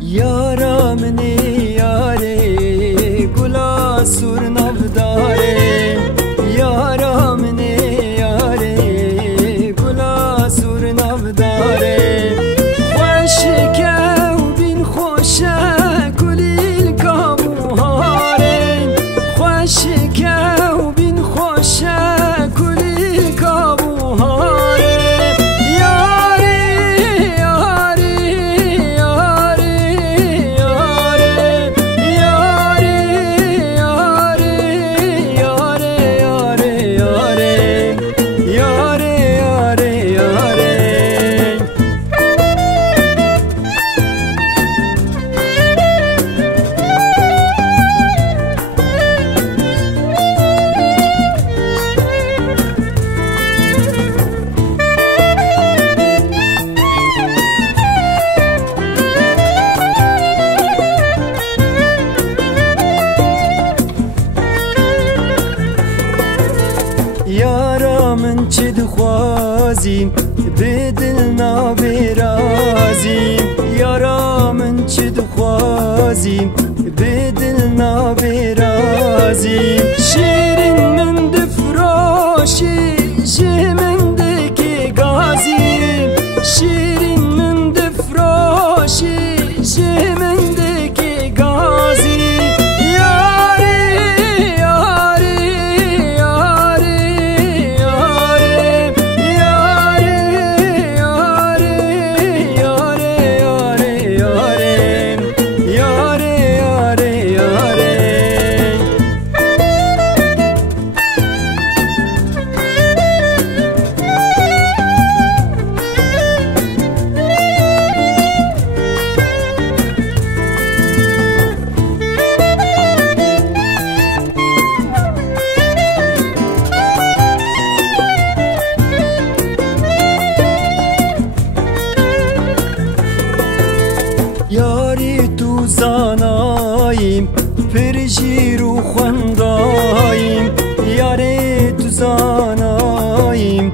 یارا منی یاری گلا سور نبداره یارا منی یاری گلا سور نبداره خوش که و بین خوشه کلیل کابوهاره خوش که و بین خوشه کلیل کابوهاره یارا من چه دخوازیم به دل نابرازیم یارا من چه دخوازیم به دل نابرازیم شیرین من دفراشی شه من دکی گازیم شیرین من دفراشی شه من دکی گازیم یاری تو زاناییم پرژیر و خوانداییم یاری تو زاناییم